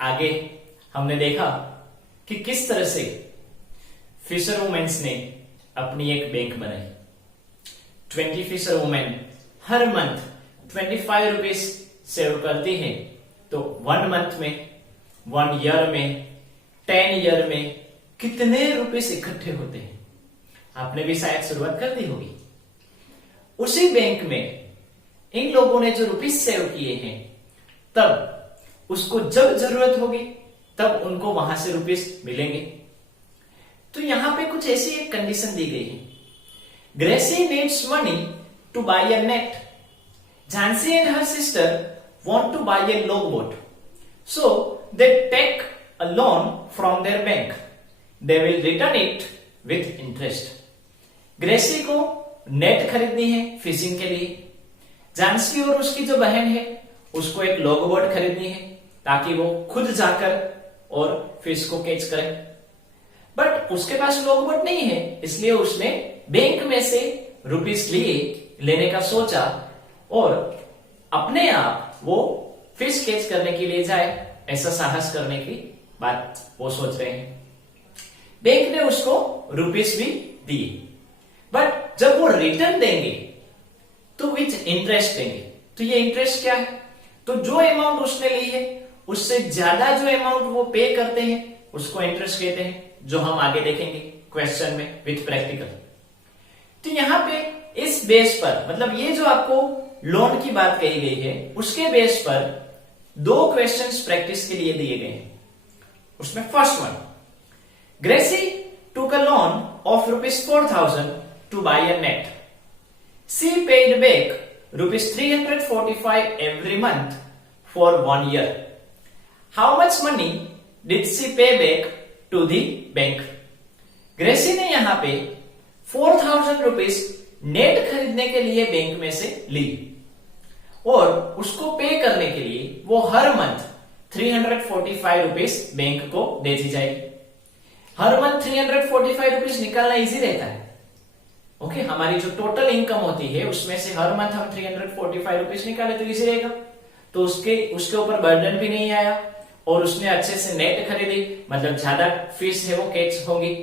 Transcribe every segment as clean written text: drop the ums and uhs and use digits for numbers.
आगे हमने देखा कि किस तरह से फिशर वुमेन्स ने अपनी एक बैंक बनाई। 20 फिशर वुमेन हर मंथ 25 रुपीज सेव करती है, तो 1 मंथ में, 1 ईयर में, 10 ईयर में कितने रुपीस इकट्ठे होते हैं। आपने भी शायद शुरुआत कर दी होगी। उसी बैंक में इन लोगों ने जो रुपीस सेव किए हैं, तब उसको जब जरूरत होगी तब उनको वहां से रुपीस मिलेंगे। तो यहां पे कुछ ऐसी एक कंडीशन दी गई है, Gracy needs money to buy a net. Jhansi and her sister want to buy a log boat, so they take a loan from their bank. They will return it with interest. Gracy को net खरीदनी है fishing के लिए। झांसी और उसकी जो बहन है उसको एक लॉग बोट खरीदनी है ताकि वो खुद जाकर और फिश को कैच करे। बट उसके पास लॉग बोट नहीं है, इसलिए उसने बैंक में से रुपीस लेने का सोचा और अपने आप वो फिश कैच करने के लिए जाए, ऐसा साहस करने की बात वो सोच रहे हैं। बैंक ने उसको रुपीस भी दिए, बट जब वो रिटर्न देंगे तो विच इंटरेस्ट देंगे। तो ये इंटरेस्ट क्या है? तो जो अमाउंट उसने ली है उससे ज्यादा जो अमाउंट वो पे करते हैं उसको इंटरेस्ट कहते हैं, जो हम आगे देखेंगे क्वेश्चन में विथ प्रैक्टिकल। तो यहां पे इस बेस पर, मतलब ये जो आपको लोन की बात कही गई है उसके बेस पर 2 क्वेश्चंस प्रैक्टिस के लिए दिए गए हैं। उसमें first one, Gracie took a loan of ₹4,000 to buy a net. She paid back ₹345 every month for 1 year. How much money did she pay back to the bank? Gracy ने यहां पे 4,000 rupees net खरीदने के लिए bank में से ली और उसको पे करने के लिए वो हर मंथ 345 रुपीज बैंक को देती जाएगी। हर मंथ 345 रुपीज निकालना इजी रहता है। ओके, हमारी जो टोटल इनकम होती है उसमें से हर मंथ हम 345 रुपीज निकाले तो इजी रहेगा। तो उसके ऊपर बर्डन भी नहीं आया और उसने अच्छे से नेट खरीदी, मतलब ज्यादा फिश है वो कैच होगी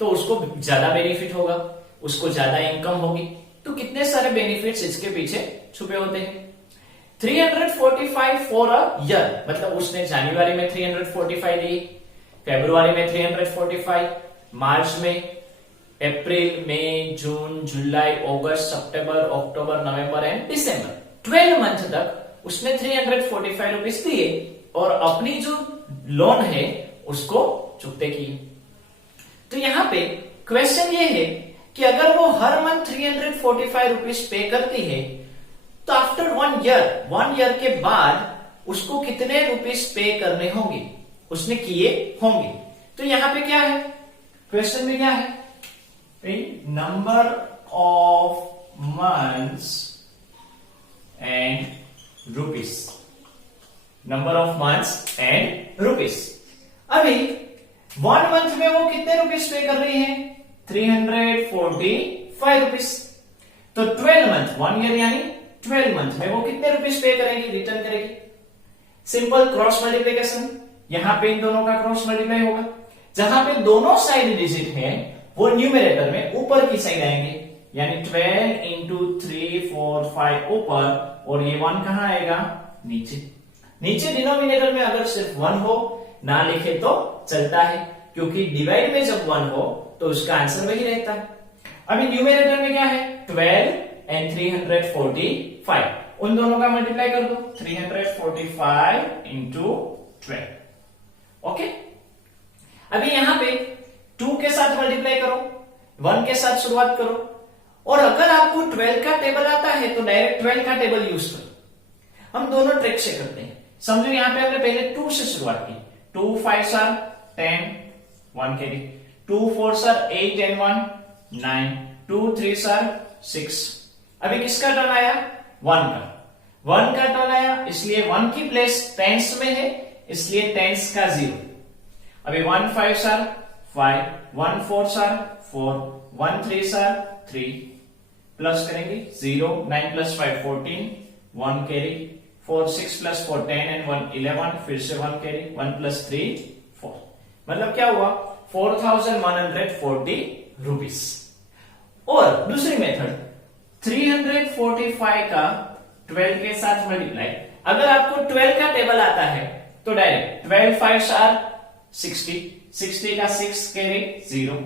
तो उसको ज्यादा बेनिफिट होगा, उसको ज्यादा इनकम होगी। तो कितने सारे बेनिफिट्स इसके पीछे छुपे होते हैं। 345 फॉर अ ईयर, मतलब उसने जनवरी में 345 दी, फरवरी में 345, मार्च में, अप्रैल, मई, जून, जुलाई, अगस्त, सितंबर, अक्टूबर, नवंबर एंड दिसंबर 12 मंथ तक उसने 345 रुपीज दिए और अपनी जो लोन है उसको चुकते किए। तो यहां पे क्वेश्चन ये है कि अगर वो हर मंथ 345 रुपीज पे करती है तो आफ्टर 1 ईयर के बाद उसको कितने रुपीस पे करने होंगे, उसने किए होंगे। तो यहां पे क्या है, क्वेश्चन में क्या है, number of months and rupees, number of months and rupees. अभी 1 मंथ में वो कितने रुपीस पे कर रही है, 345 रुपीस। तो 12 मंथ, 1 ईयर यानी 12 मंथ में वो कितने रुपीस पे करेगी, रिटर्न करेगी। सिंपल क्रॉस मल्टीप्लिकेशन, यहां पे इन दोनों का क्रॉस मल्टीप्लाई होगा। जहां पे दोनों साइड डिजिट है वो न्यूमरेटर में ऊपर की साइड आएंगे, यानी 12 इंटू 3, 4, 5 ऊपर और ये 1 कहां आएगा, नीचे। नीचे डिनोमिनेटर में अगर सिर्फ 1 हो ना लिखे तो चलता है, क्योंकि डिवाइड में जब 1 हो तो उसका आंसर वही रहता है। अभी न्यूमरेटर में क्या है, 12 एंड 345, उन दोनों का मल्टीप्लाई कर दो, 345 इंटू 12। ओके, अभी यहां पे 2 के साथ मल्टीप्लाई करो, 1 के साथ शुरुआत करो, और अगर आपको 12 का टेबल आता है तो डायरेक्ट 12 का टेबल यूज करो। हम दोनों ट्रिक से करते हैं। समझो यहां पे हमने पहले 2 से शुरुआत की, 2 5 are 10, 1 carry, 2 4 are 8 and 1 9, 2 3 are 6। अभी किसका टर्न आया, 1 का। 1 का टर्न आया, इसलिए 1 की प्लेस टेंस में है, इसलिए टेंस का 0। अभी 1 5 आर 5, 1 4 आर 4, 1 3 आर 3, प्लस करेंगे 0, 9 + 5 14, 1 कैरी 4 6 प्लस 4 10 एंड 1 11, फिर से 1 कैरी, 1 प्लस 3 4, मतलब क्या हुआ 4140 रुपीस। और दूसरी मेथड 345 का 12 के साथ मल्टीप्लाई। अगर आपको 12 का टेबल आता है तो डायरेक्ट 12 5 आर 60, 60 का 6 कैरी 0,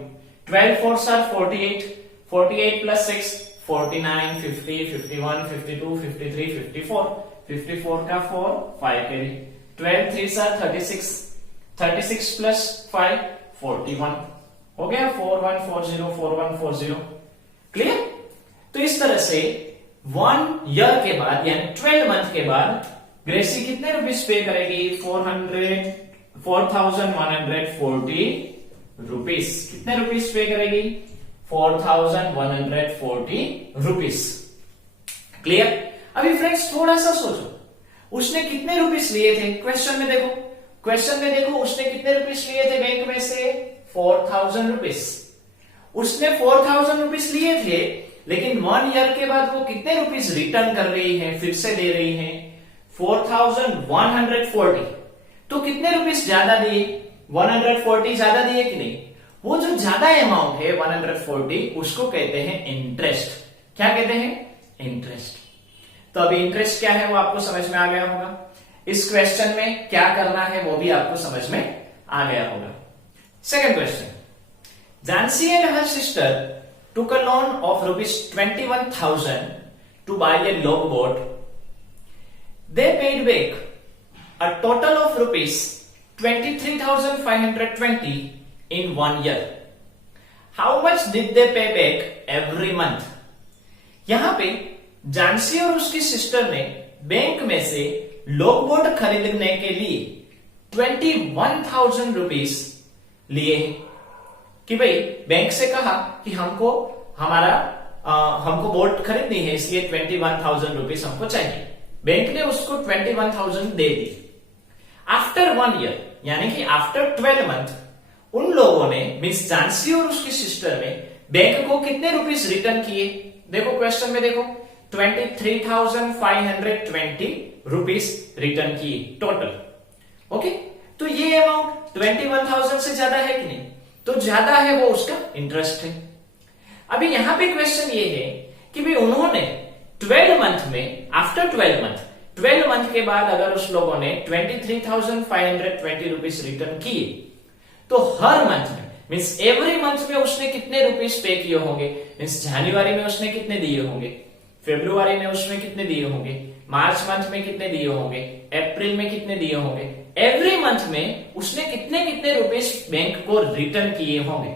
12 4 आर 48, 48 प्लस 6 49, 50, 51, 52, 53, 54, 54 का 4 5 कैरी, 12 3 आर 36, 36 प्लस 5 41, हो गया 4140 4140। क्लियर? तो इस तरह से 1 ईयर के बाद यानी 12 मंथ के बाद ग्रेसी कितने रुपीस पे करेगी 4140 रुपीस। कितने रुपीस पे करेगी 4140 रुपीस। क्लियर? अभी फ्रेंड्स थोड़ा सा सोचो, उसने कितने रुपीस लिए थे क्वेश्चन में देखो, क्वेश्चन में देखो उसने कितने रुपीस लिए थे बैंक में से 4000 रुपीस। उसने 4000 रुपीस लिए थे, लेकिन 1 ईयर के बाद वो कितने रुपीस रिटर्न कर रही है, फिर से दे रही है 4140। तो कितने रुपीस ज्यादा दिए, 140 ज्यादा दिए कि नहीं? वो जो ज्यादा अमाउंट है 140 उसको कहते हैं इंटरेस्ट। क्या कहते हैं? इंटरेस्ट। तो अभी इंटरेस्ट क्या है वो आपको समझ में आ गया होगा। इस क्वेश्चन में क्या करना है वो भी आपको समझ में आ गया होगा। Second question, Jansi and her sister took a loan of rupees 21,000 to buy a logboat. They paid back a total of rupees 23,520 in 1 year. How much did they pay back every month? यहां पे जानसी और उसकी sister ने bank में से लॉगबोट खरीदने के लिए 21,000 रुपीस लिए कि भाई बैंक से कहा कि हमको बोट खरीदनी है, इसलिए 21,000 रुपीस हमको चाहिए। बैंक ने उसको 21,000 दे दी। आफ्टर 1 ईयर यानी कि आफ्टर 12 मंथ उन लोगों ने मीन्स जानसी और उसकी सिस्टर ने बैंक को कितने रुपीस रिटर्न किए? देखो क्वेश्चन में देखो 23,520 रुपीस रिटर्न किए टोटल। ओके, तो ये अमाउंट 21,000 से ज्यादा है कि नहीं? तो ज्यादा है, वो उसका इंटरेस्ट है। अभी यहां पे क्वेश्चन ये है कि भाई उन्होंने 12 मंथ में आफ्टर 12 मंथ के बाद अगर उस लोगों ने 23,520 रुपीस रिटर्न किए तो हर मंथ में मीन्स एवरी मंथ में उसने कितने रुपीस पे किए होंगे? मीन्स जनवरी में उसने कितने दिए होंगे, फरवरी में उसने कितने दिए होंगे, मार्च मंथ में कितने दिए होंगे, अप्रैल में कितने दिए होंगे, एवरी मंथ में उसने कितने कितने रुपीस बैंक को रिटर्न किए होंगे।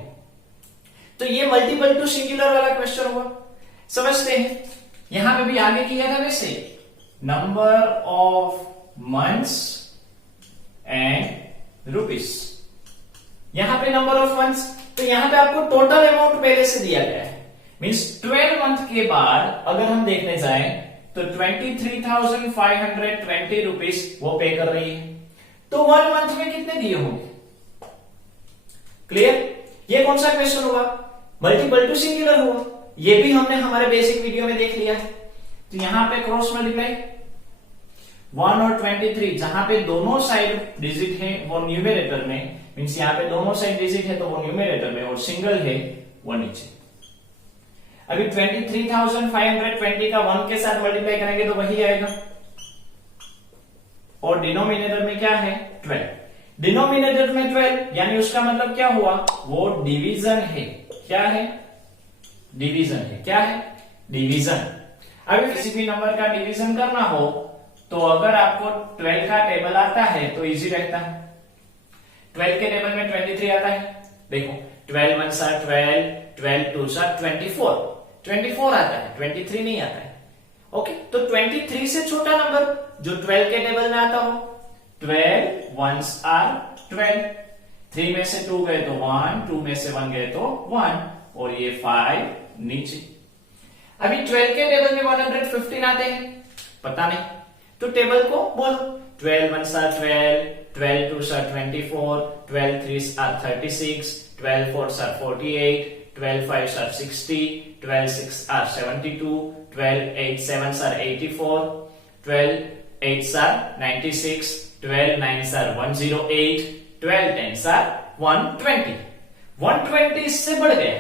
तो ये मल्टीपल टू सिंगुलर वाला क्वेश्चन हुआ। समझते हैं, यहां पे भी आगे किया था वैसे number of months and rupees. यहां पे नंबर ऑफ मंथ्स, तो यहां पे आपको टोटल अमाउंट पहले से दिया गया है। मीन्स 12 मंथ के बाद अगर हम देखने जाएं तो 23,520 रुपीस वो पे कर रही है, तो 1 मंथ में कितने दिए होंगे? क्लियर? ये कौन सा क्वेश्चन हुआ? मल्टीपल टू सिंगुलर हुआ। ये भी हमने हमारे बेसिक वीडियो में देख लिया है। तो यहां पे क्रॉस मल्टीप्लाई 1 और 23, जहां पे दोनों साइड डिजिट है वो न्यूमरेटर में, मीन्स यहां पे दोनों साइड डिजिट है तो वो न्यूमरेटर में और सिंगल है वो नीचे। अभी 23,520 का 1 के साथ मल्टीप्लाई करेंगे तो वही आएगा, और डिनोमिनेटर में क्या है 12। डिनोमिनेटर में 12 यानी उसका मतलब क्या हुआ? वो डिवीजन है। क्या है? डिवीजन है। क्या है? डिवीजन। अगर किसी भी नंबर का डिवीजन करना हो तो अगर आपको 12 का टेबल आता है तो इजी रहता है। 12 के टेबल में 23 आता है, देखो 12 1 सा 12, 12 2 सा 24 आता है, 23 नहीं आता है। ओके, तो 23 से छोटा नंबर जो 12 के टेबल में आता हो, 12 1s आर 12, 3 में से 2 गए तो 1, 2 में से 1 गए तो 1, और ये 5 नीचे। अभी 12 के टेबल में 115 आते हैं, पता नहीं, तो टेबल को बोलो 12 1s are 12, 12 2s are 24, 12 3s are 36, 12 4s are 48, 12 5s are 60, 12 6 are 72, 12 8 7s are 84, 12 8s are 96, 12 9s are 108, 12 10s are 120. 120 इससे बढ़ गया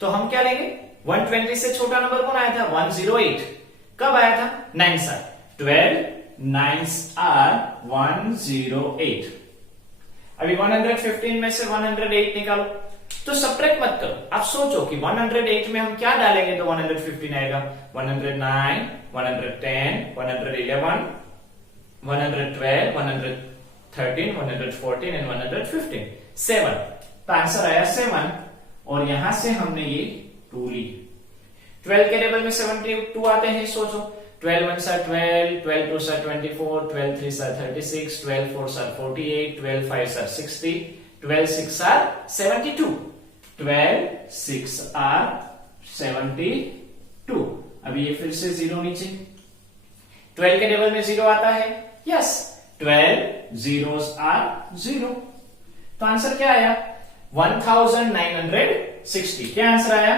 तो हम क्या लेंगे? 120 से छोटा नंबर कौन आया था? 108. कब आया था? 9s are 12 9s are 108. अभी 115 में से 108 निकालो तो सब्ट्रैक्ट मत करो, आप सोचो कि 108 में हम क्या डालेंगे तो 115 आएगा. 109, 110, 111, 112, 113, 114 एंड 115. 7. तो आंसर आया 7 और यहां से हमने ये 2 ली. 12 के टेबल में 72 आते हैं. सोचो 12 1s are 12, 12 2s are 24, 12 3s are 36, 12 4s are 48, 12 5s are 60, 12 6 are 72. 12 6 are 72. अभी ये फिर से 0 नीचे. 12 के टेबल में 0 आता है. Yes, 12 zeros are 0. तो आंसर क्या आया? 1960. क्या आंसर आया?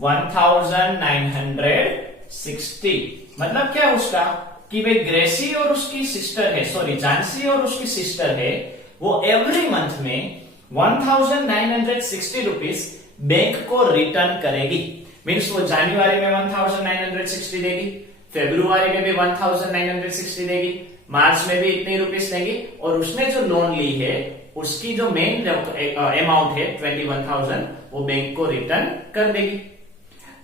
1960. मतलब क्या उसका कि भाई ग्रेसी और उसकी सिस्टर है, सॉरी जानसी और उसकी सिस्टर है, वो एवरी मंथ में 1960 रुपीज बैंक को रिटर्न करेगी. मीन्स वो जनवरी में 1960 देगी, फेब्रुआरी में भी 1960 देगी, मार्च में भी इतने रुपीस देगी और उसने जो लोन ली है उसकी जो मेन अमाउंट है 21,000 वो बैंक को रिटर्न कर देगी.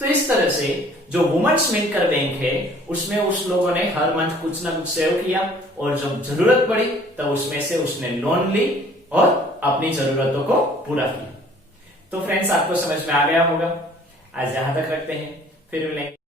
तो इस तरह से जो वुमेन्स मिंकर बैंक है उसमें उस लोगों ने हर मंथ कुछ ना कुछ सेव किया और जब जरूरत पड़ी तो उसमें से उसने लोन ली और अपनी जरूरतों को पूरा किया. तो फ्रेंड्स आपको समझ में आ गया होगा. आज यहां तक रखते हैं, फिर मिलेंगे.